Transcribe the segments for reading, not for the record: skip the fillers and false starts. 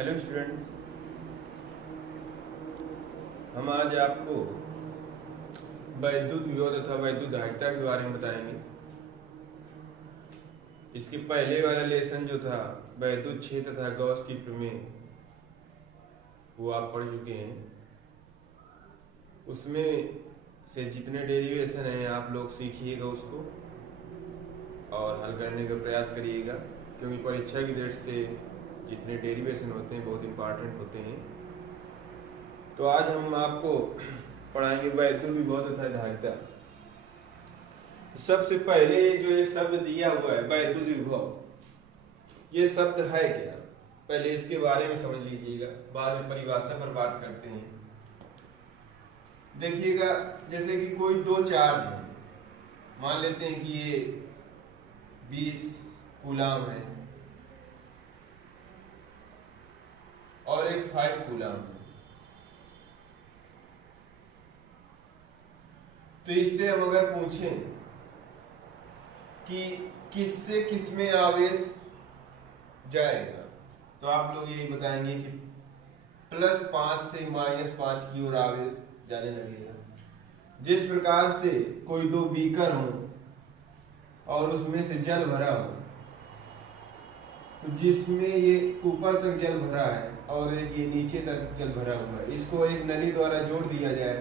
Hello students, हम आज आपको वैद्युत विभव तथा वैद्युत धारिता के बारे में बताएंगे। इसके पहले वाला लेसन जो था वैद्युत क्षेत्र तथा गॉस की प्रमेय, वो आप पढ़ चुके हैं। उसमें से जितने डेरिवेशन हैं आप लोग सीखिएगा उसको और हल करने का प्रयास करिएगा, क्योंकि परीक्षा की दृष्टि से जितने डेरिवेशन होते हैं बहुत इंपॉर्टेंट होते हैं। तो आज हम आपको पढ़ाएंगे वैद्युत विभव तथा धारिता। सबसे पहले जो ये शब्द दिया हुआ है वैद्युत विभव, ये शब्द है क्या, पहले इसके बारे में समझ लीजिएगा, बाद में परिभाषा पर बात करते हैं। देखिएगा, जैसे कि कोई दो चार्ज है, मान लेते हैं कि ये 20 कूलाम है और एक 5 कूलाम है। तो इससे हम अगर पूछें कि किससे किसमें आवेश जाएगा, तो आप लोग यही बताएंगे कि +5 से -5 की ओर आवेश जाने लगेगा। जिस प्रकार से कोई दो बीकर हो और उसमें से जल भरा हो, तो जिसमें ये ऊपर तक जल भरा है और ये नीचे तक जल भरा हुआ है, इसको एक नली द्वारा जोड़ दिया जाए।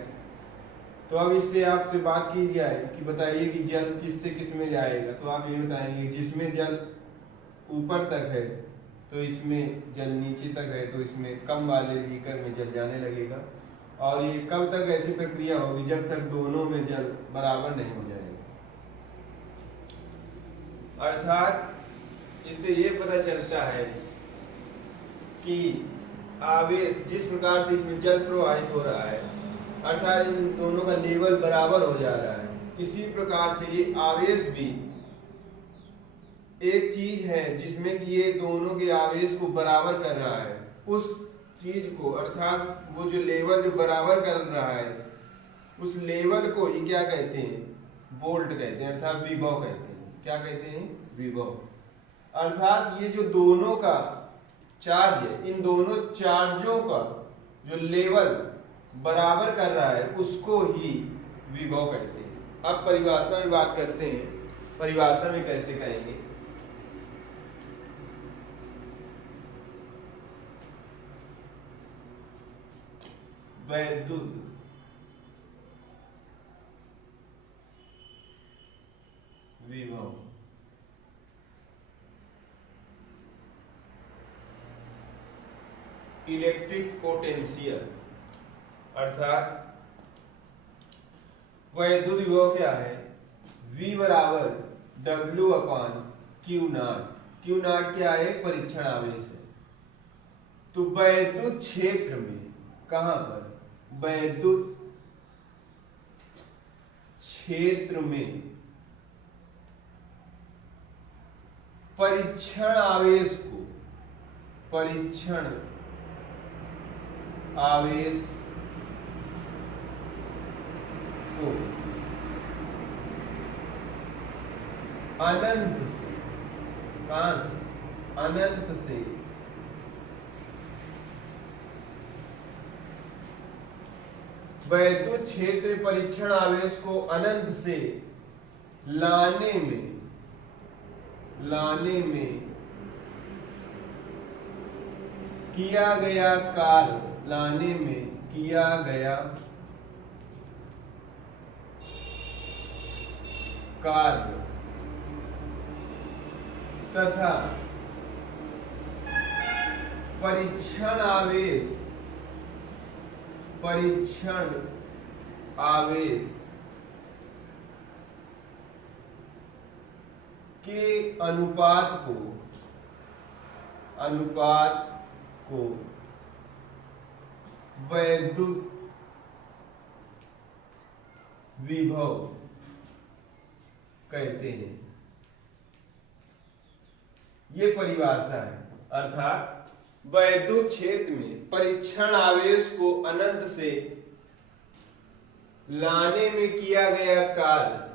तो अब इससे आपसे बात की जाए कि बताइए कि जल किससे किस में जाएगा, तो आप ये बताएंगे जिसमें जल ऊपर तक है तो इसमें जल नीचे तक है, तो इसमें कम वाले बीकर में जल जाने लगेगा। और ये कब तक ऐसी प्रक्रिया होगी, जब तक दोनों में जल बराबर नहीं हो जाएगा। अर्थात इससे ये पता चलता है कि आवेश जिस प्रकार से इसमें जल प्रवाहित हो रहा है, अर्थात इन दोनों का लेवल बराबर हो जा रहा है, इसी प्रकार से ये आवेश भी एक चीज है जिसमें कि ये दोनों के आवेश को बराबर कर रहा है। उस चीज को, अर्थात वो जो लेवल जो बराबर कर रहा है, उस लेवल को ये क्या कहते हैं, वोल्ट कहते हैं, अर्थात विभव कहते हैं। क्या कहते हैं? विभव। अर्थात ये जो दोनों का चार्ज है, इन दोनों चार्जों का जो लेवल बराबर कर रहा है, उसको ही विभव कहते हैं। अब परिभाषा में बात करते हैं, परिभाषा में कैसे कहेंगे। वैद्युत विभव इलेक्ट्रिक पोटेंशियल, अर्थात वैद्युत विभव क्या है? V बराबर W/Q0। Q0 क्या है? परीक्षण आवेश है। तो वैद्युत क्षेत्र में, कहां पर? वैद्युत क्षेत्र में परीक्षण आवेश को, परीक्षण आवेश को अनंत से, कहां से? अनंत से वैद्युत क्षेत्र परीक्षण आवेश को अनंत से लाने में किया गया कार्य, लाने में किया गया कार्य तथा परीक्षण आवेश के अनुपात को वैद्युत विभव कहते हैं। ये परिभाषा है। अर्थात वैद्युत क्षेत्र में परीक्षण आवेश को अनंत से लाने में किया गया कार्य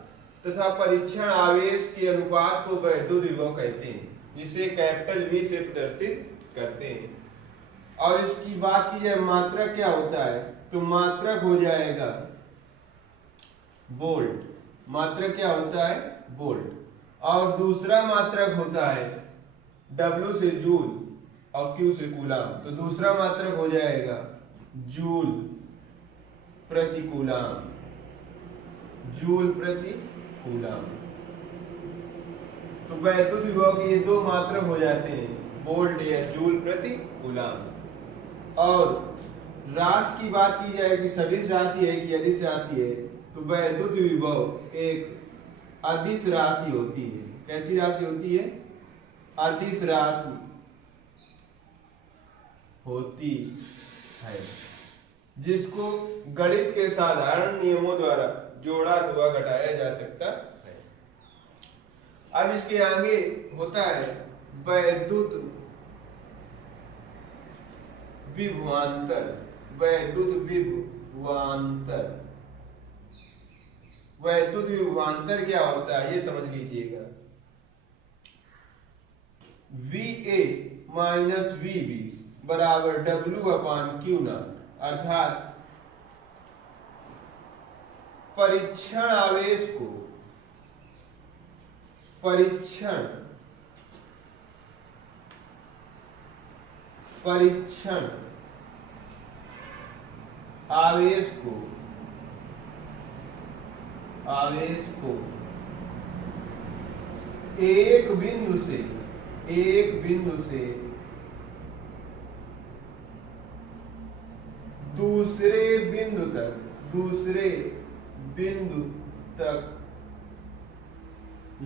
तथा परीक्षण आवेश के अनुपात को वैद्युत विभव कहते हैं, जिसे कैपिटल V से प्रदर्शित करते हैं। और इसकी बात की जाए मात्रक क्या होता है, तो मात्रक हो जाएगा वोल्ट। मात्रक क्या होता है, वोल्ट। और दूसरा मात्रक होता है W से जूल और Q से कूलाम, तो दूसरा मात्रक हो जाएगा जूल प्रति कूलाम। जूल प्रति कूलाम। तो वैद्युत विभव के ये दो मात्रक हो जाते हैं, वोल्ट या जूल प्रति कूलाम। और राशि की बात की जाए कि सदिश राशि है कि अदिश राशि है, तो वैद्युत विभव एक अदिश राशि होती है। कैसी राशि होती है, अदिश राशि होती है, जिसको गणित के साधारण नियमों द्वारा जोड़ा अथवा घटाया जा सकता है। अब इसके आगे होता है वैद्युत विभवांतर। वैद्युत विभवांतर। वैद्युत विभवांतर क्या होता है ये समझ लीजिएगा। VA माइनस VB बराबर W/Q0, अर्थात परीक्षण आवेश को परीक्षण आवेश को एक बिंदु से दूसरे बिंदु तक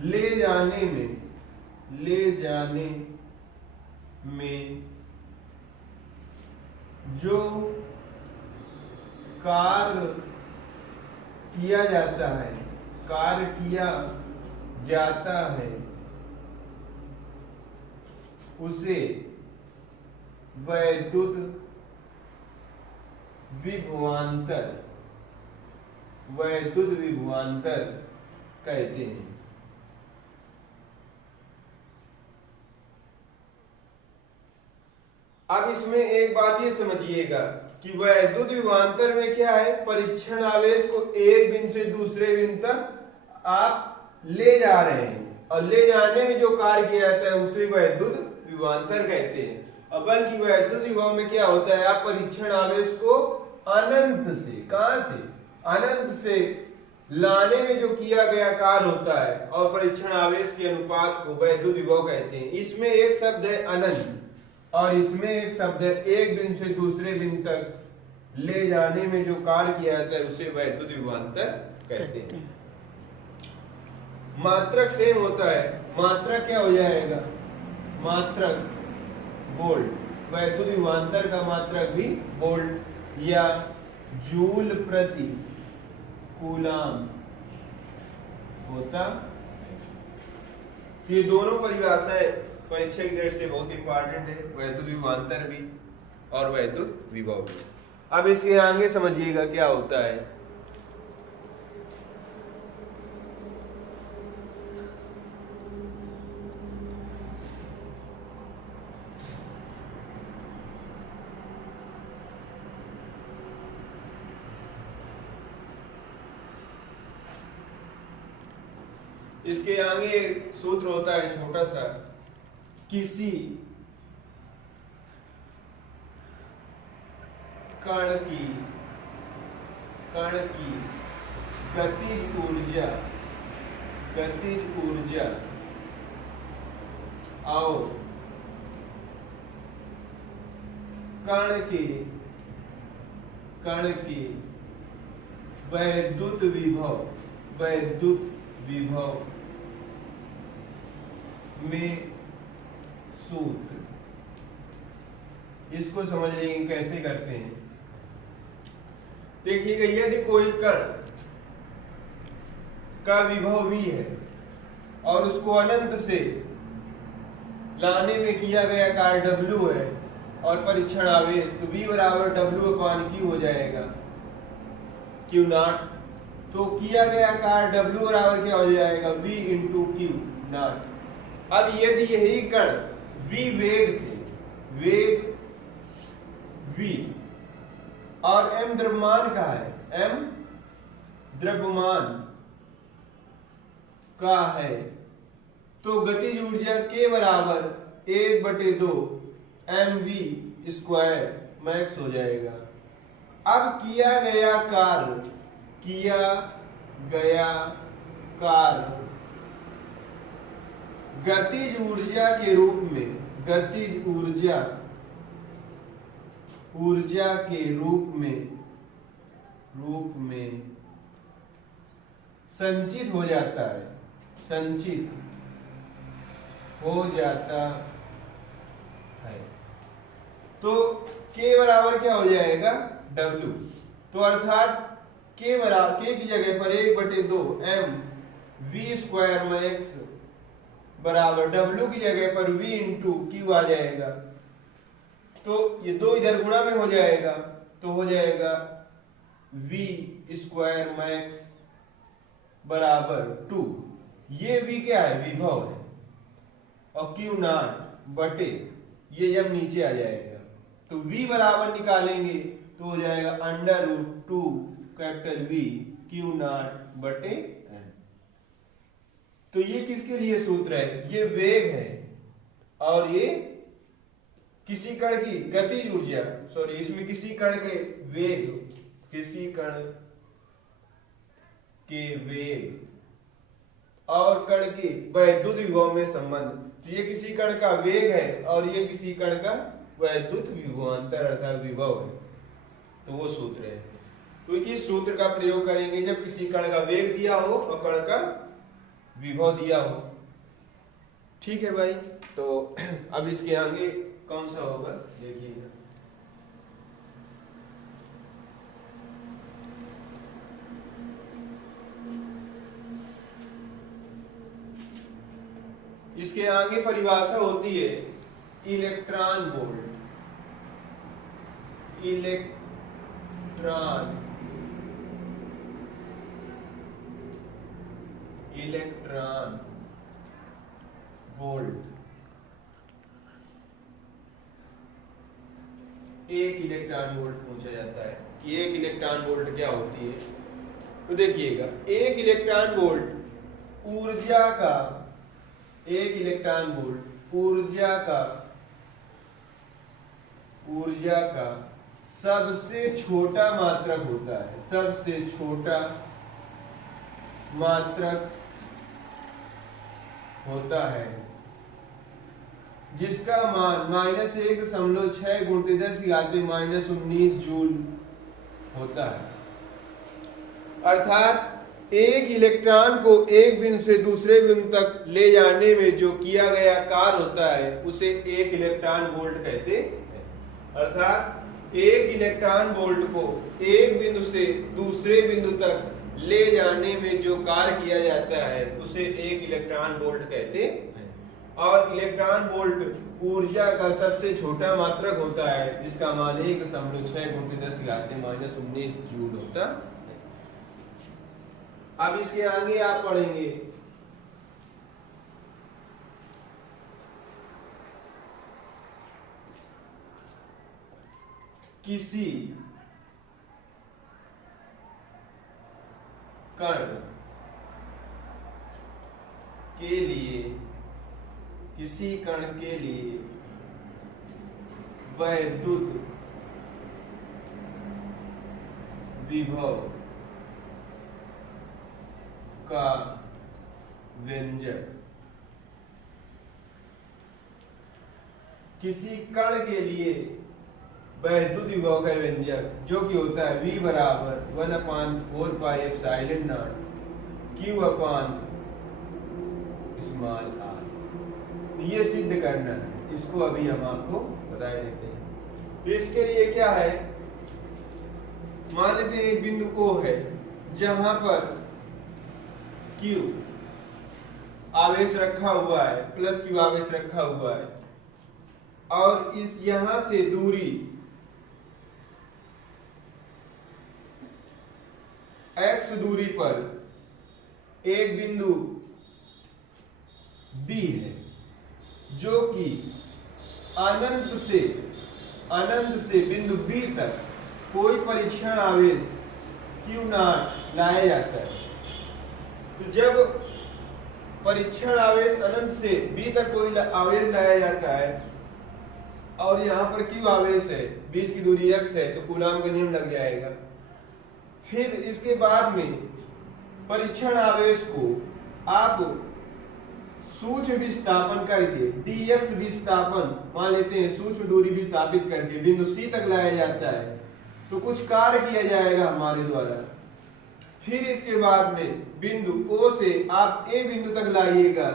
ले जाने में जो कार्य किया जाता है उसे वैद्युत विभवांतर कहते हैं। अब इसमें एक बात ये समझिएगा कि वैद्युत विभवांतर में क्या है, परीक्षण आवेश को एक बिंदु से दूसरे बिंदु तक आप ले जा रहे हैं और ले जाने में जो कार्य किया जाता है उसे वैद्युत विभवांतर कहते हैं। अब बल्कि वैद्युत विभव में क्या होता है, आप परीक्षण आवेश को अनंत से, कहां से, अनंत से लाने में जो किया गया कार्य होता है और परीक्षण आवेश के अनुपात को वैद्युत विभव कहते हैं। इसमें एक शब्द है अनंत और इसमें एक शब्द है एक बिंदु से दूसरे बिंदु तक ले जाने में जो कार्य किया जाता है उसे वैद्युत विभवांतर कहते हैं। मात्रक सेम होता है। मात्रक क्या हो जाएगा, मात्रक वोल्ट। वैद्युत विभवांतर का मात्रक भी वोल्ट या जूल प्रति कूलाम होता। ये दोनों परिभाषाएं परीक्षा की दृष्टि से बहुत इंपॉर्टेंट है, वैद्युत विभवांतर भी और वैद्युत विभव भी। अब इसके आगे समझिएगा क्या होता है। इसके आगे सूत्र होता है छोटा सा, किसी कण की गतिज ऊर्जा और कण के वैद्युत विभव में सूत्र। इसको समझ लेंगे कैसे करते हैं। देखिएगा, यदि कोई कण का विभव V है और उसको अनंत से लाने में किया गया कार्य W है और परीक्षण आवेश, तो V बराबर W/Q हो जाएगा, Q0। तो किया गया कार्य W बराबर क्या हो जाएगा, V × Q0। अब यदि यही कण V वेग v और m द्रव्यमान का है, m द्रव्यमान का है, तो गतिज ऊर्जा k बराबर 1/2 mv² मैक्स हो जाएगा। अब किया गया कार्य गतिज ऊर्जा के रूप में, गतिज ऊर्जा के रूप में संचित हो जाता है, संचित हो जाता है। तो k बराबर क्या हो जाएगा, W। तो अर्थात k की जगह पर 1/2 m v² मैक्स बराबर W की जगह पर v इंटू Q आ जाएगा। तो ये दो इधर गुणा में हो जाएगा, तो हो जाएगा v² मैक्स बराबर 2। ये v क्या है, विभव है, और Q नॉट बटे ये जब नीचे आ जाएगा तो v बराबर निकालेंगे तो हो जाएगा √2 कैपिटल V Q नॉट बटे n। तो ये किसके लिए सूत्र है, ये वेग है और ये किसी कण की गतिज ऊर्जा, सॉरी इसमें किसी कण के वेग, किसी कण के वेग और कण के वैद्युत विभव में संबंध। तो ये किसी कण का वेग है और ये किसी कण का वैद्युत विभवांतर अर्थात विभव है, तो वो सूत्र है। तो इस सूत्र का प्रयोग करेंगे जब किसी कण का वेग दिया हो और कण का विभव दिया हो। ठीक है भाई, तो अब इसके आगे कौन सा होगा देखिएगा। इसके आगे परिभाषा होती है इलेक्ट्रॉन वोल्ट, इलेक्ट्रॉन वोल्ट। एक इलेक्ट्रॉन वोल्ट पूछा जाता है कि एक इलेक्ट्रॉन वोल्ट क्या होती है। तो देखिएगा, एक इलेक्ट्रॉन वोल्ट ऊर्जा का, एक इलेक्ट्रॉन वोल्ट ऊर्जा का सबसे छोटा मात्रक होता है, सबसे छोटा मात्रक होता है, जिसका मान -1.6 × 10⁻⁻19 जूल होता है। अर्थात एक इलेक्ट्रॉन को एक बिंदु से दूसरे बिंदु तक ले जाने में जो किया गया कार्य होता है उसे एक इलेक्ट्रॉन वोल्ट कहते हैं। अर्थात एक इलेक्ट्रॉन वोल्ट को एक बिंदु से दूसरे बिंदु तक ले जाने में जो कार्य किया जाता है उसे एक इलेक्ट्रॉन वोल्ट कहते हैं। और इलेक्ट्रॉन वोल्ट ऊर्जा का सबसे छोटा मात्रक होता है जिसका मान 1.6 × 10⁻⁻19 जूल होता है। अब इसके आगे आप पढ़ेंगे किसी कण के लिए, किसी कण के लिए वैद्युत विभव का व्यंजक, किसी कण के लिए वैद्युत विभव का व्यंजक जो कि होता है V बराबर 1/4πε0 Q/r। ये सिद्ध करना है, इसको अभी हम आपको बता देते हैं। तो इसके लिए क्या है, मान लेते हैं एक बिंदु O है जहां पर Q आवेश रखा हुआ है, +Q आवेश रखा हुआ है, और इस यहां से दूरी x दूरी पर एक बिंदु B है जो कि अनंत से अनंत से बिंदु बी तक कोई परीक्षण आवेश Q नॉट लाया जाता है, तो जब परीक्षण आवेश अनंत से बी तक कोई आवेश लाया जाता है और यहाँ पर Q आवेश है, बीच की दूरी x है, तो कूलाम का नियम लग जाएगा। फिर इसके बाद में परीक्षण आवेश को आप सूक्ष्म विस्थापन करके dx विस्थापन मान लेते हैं, सूक्ष्म दूरी विस्थापित करके बिंदु C तक लाया जाता है, तो कुछ कार्य किया जाएगा हमारे द्वारा। फिर इसके बाद में बिंदु O से आप A बिंदु तक लाइएगा।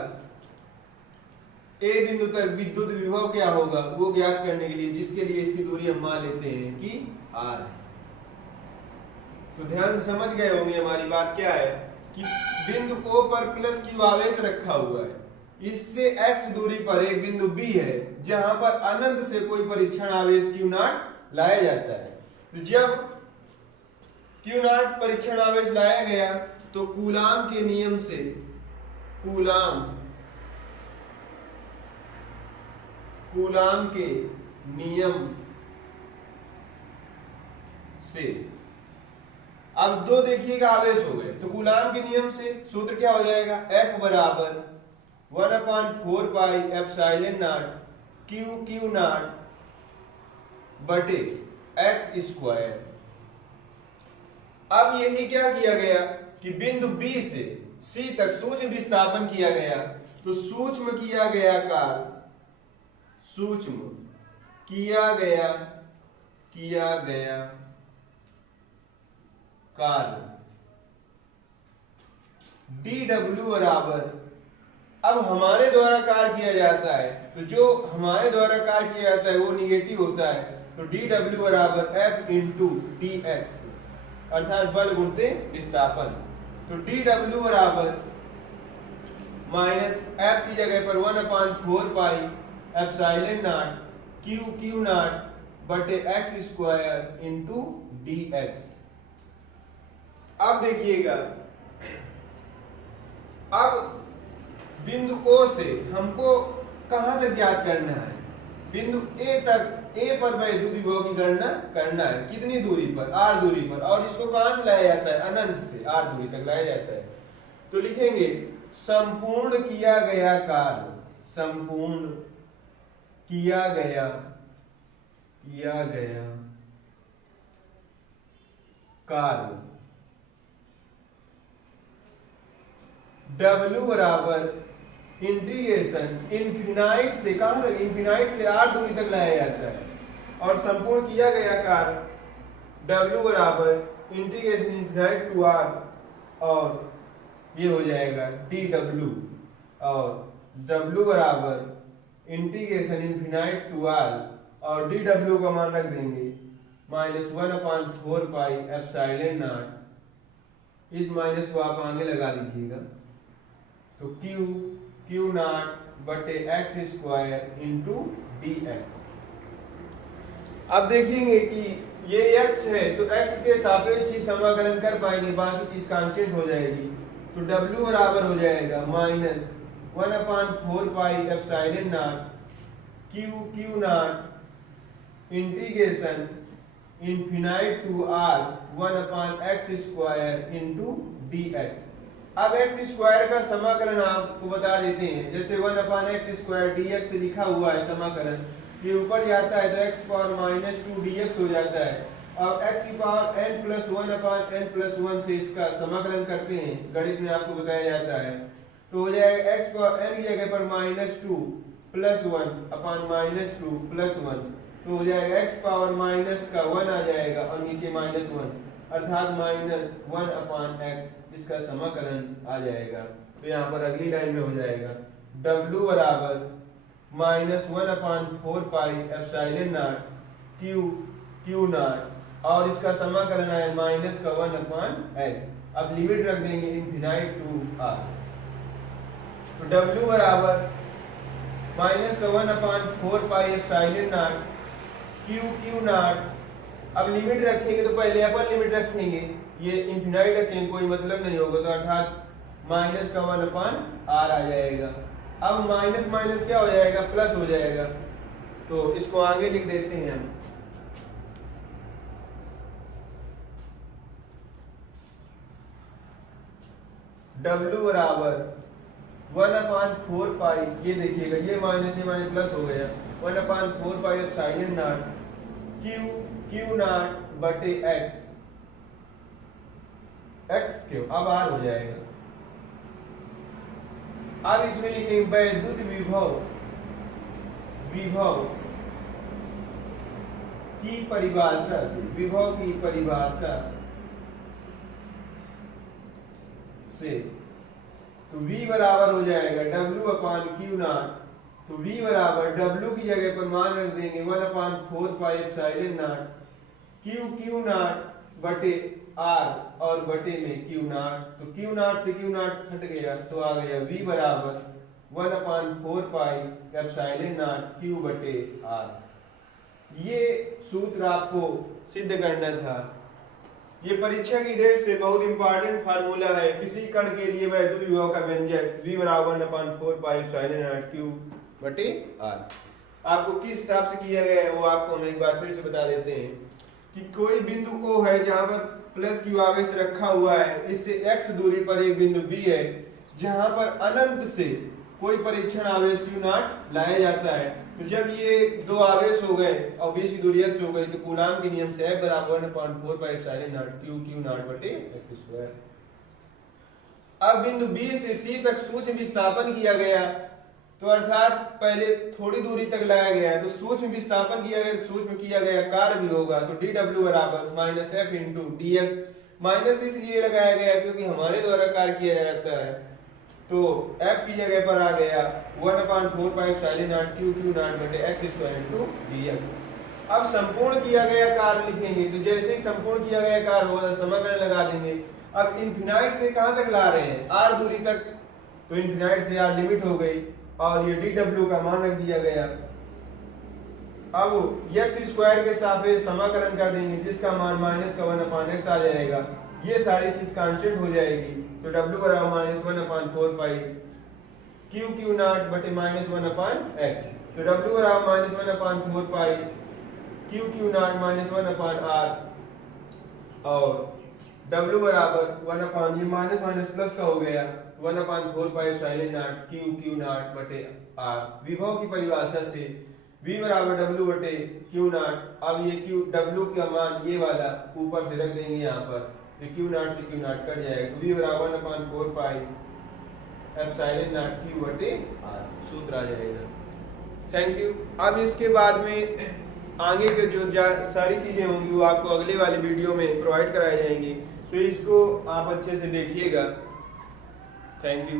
A बिंदु तक विद्युत विभव क्या होगा वो ज्ञात करने के लिए, जिसके लिए इसकी दूरी हम मान लेते हैं कि r है। तो ध्यान से समझ गए होंगे हमारी बात क्या है कि बिंदु O पर प्लस Q आवेश रखा हुआ है, इससे x दूरी पर एक बिंदु B है जहां पर अनंत से कोई परीक्षण आवेश Q नॉट लाया जाता है। तो जब Q नॉट परीक्षण आवेश लाया गया तो कूलाम के नियम से कूलाम के नियम से अब दो देखिएगा आवेश हो गए, तो कूलाम के नियम से सूत्र क्या हो जाएगा, F बराबर 1/4 pi epsilon not Q not बटे x स्क्वायर। अब यही क्या किया गया कि बिंदु B से C तक सूक्ष्म विस्थापन किया गया, तो सूक्ष्म किया गया कार्य dw बराबर, अब हमारे द्वारा कार्य किया जाता है, तो जो हमारे द्वारा कार्य किया जाता है वो निगेटिव होता है, तो dw बराबर F इंटू dx अर्थात बल गुणते विस्थापन। तो dw बराबर माइनस F की जगह पर 1/4 pi epsilon not Q not बटे x स्क्वायर इंटू dx। अब देखिएगा, अब बिंदु O से हमको कहां तक ज्ञात करना है, बिंदु A तक, A पर विद्युत विभव की गणना करना है, कितनी दूरी पर, r दूरी पर, और इसको कहां से लाया जाता है, अनंत से r दूरी तक लाया जाता है। तो लिखेंगे संपूर्ण किया गया कार्य, संपूर्ण किया गया कार्य W बराबर इंटीग्रेशन इनफिनाइट से कहां तक, इनफिनाइट से r दूरी तक लाया जाता है, और संपूर्ण किया गया कार्य W बराबर इंटीग्रेशन इनफिनाइट टू r, और ये हो जाएगा dw, और W बराबर इंटीग्रेशन इनफिनाइट टू r, और dw का मान रख देंगे माइनस 1/4 पाई एप्सिलॉन नॉट, इस माइनस को आप आगे लगा लीजिएगा, तो Q नॉट बटे x स्क्वायर इंटू dx। अब देखेंगे कि ये x है तो x के सापेक्ष ही समाकलन कर पाएंगे, बाकी चीज कांस्टेंट हो जाएगी, तो W बराबर हो जाएगा minus 1/4 pi epsilon not Q not integration infinite to r 1/x square into dx। अब x स्क्वायर का समाकलन आपको बता देते हैं, जैसे 1/x स्क्वायर dx से लिखा हुआ है समाकलन, ये ऊपर जाता है तो x पावर -2 dx हो जाता है, और x की पावर n+1/n+1 से इसका समाकलन करते हैं, गणित में आपको बताया जाता है, तो हो जाएगा x पावर n की जगह पर -2 + 1/-2 + 1, तो हो जाएगा x पावर माइनस का 1 आ जाएगा और नीचे -1, अर्थात -1/x, इसका समाकलन आ जाएगा। तो यहाँ पर अगली लाइन में हो जाएगा W बराबर -1/4 pi epsilon not Q not, और इसका समाकलन आया माइनस का 1/x। अब लिमिट रख देंगे इनफिनाइट टू r, तो W बराबर माइनस का 1/4 pi epsilon not Q not. अब लिमिट रखेंगे तो पहले अपन लिमिट रखेंगे, ये इनफिनाइट रखेंगे, कोई मतलब नहीं होगा, तो अर्थात माइनस का 1/r आ जाएगा। अब माइनस माइनस क्या हो जाएगा, प्लस हो जाएगा, तो इसको आगे लिख देते हैं हम W बराबर 1/4 पाई, ये देखिएगा ये माइनस से माइनस प्लस हो गया, 1/4 pi epsilon not Q not बटे x क्यों, अब R हो जाएगा। अब इसमें लिखेंगे वैद्युत विभव की परिभाषा से, विभव की परिभाषा से, तो V बराबर हो जाएगा W/Q नॉट, तो V बराबर W की जगह पर मान रख देंगे 1/4 pi epsilon not Q not बटे R और बटे में Q नॉट, तो Q नॉट से Q नॉट हट गया तो आ गया V बराबर 1/4 पाई एप्सिलॉन नॉट Q बटे R। ये सूत्र आपको सिद्ध करना था। ये परीक्षा की दृष्टि से बहुत इंपॉर्टेंट फार्मूला है। किसी कण के लिए वैद्युत विभव का व्यंजक V बराबर 1/4 पाई एप्सिलॉन नॉट Q बटे R। आपको किस हिसाब से किया गया है वो आपको हम एक बार फिर से बता देते हैं कि कोई बिंदु O है जहां पर प्लस Q आवेश रखा हुआ है, इससे x दूरी पर एक बिंदु B है जहां पर अनंत से कोई परीक्षण आवेश Q नॉट लाया जाता है। तो जब ये दो आवेश हो गए और B की दूरी x हो गई तो कूलाम के नियम से F बराबर 1/4 pi epsilon not Q not बटे x स्क्वायर। अब बिंदु B से C तक सूक्ष्म विस्थापन किया गया, तो अर्थात पहले थोड़ी दूरी तक लाया गया है तो सूक्ष्म विस्थापन किया गया, सूक्ष्म किया गया कार्य भी होगा, तो dw बराबर -f इंटू dx, माइनस इसलिए लगाया गया क्योंकि हमारे द्वारा कार्य किया जाता है, तो f की जगह पर आ गया 1/4 pi epsilon not Q not बटे x स्क्वायर इंटू dx। अब संपूर्ण किया गया कार्य लिखेंगे, तो जैसे ही संपूर्ण किया गया कार्य होगा तो समाकलन लगा देंगे। अब इनफिनाइट से कहां तक ला रहे हैं, r दूरी तक, तो इनफिनाइट से r लिमिट हो गई और ये dw का मान रख दिया गया। अब x स्क्वायर के सापेक्ष समाकलन कर देंगे जिसका मान -1/x आ जाएगा, ये सारी चीज कांस्टेंट हो जाएगी, तो w बराबर -1/4 पाई Q नॉट बटे -1/x, तो w बराबर -1/4 पाई Q नॉट -1/r और w बराबर 1/, ये माइनस माइनस प्लस का हो गया 1/4 pi epsilon not Q not बटे R। विभव की परिभाषा से V बराबर W बटे Q नॉट, अब ये W का मान ये वाला ऊपर से रख देंगे यहाँ पर, तो Q नॉट से Q नॉट कट जाएगा, तो V बराबर 1/4 पाई एप्सिलॉन नॉट Q बटे R सूत्र आ जाएगा। Thank you. अब इसके बाद में आगे के जो सारी चीजें होंगी वो आपको अगले वाले वीडियो में प्रोवाइड कराई जाएंगी, तो इसको आप अच्छे से देखिएगा। Thank you.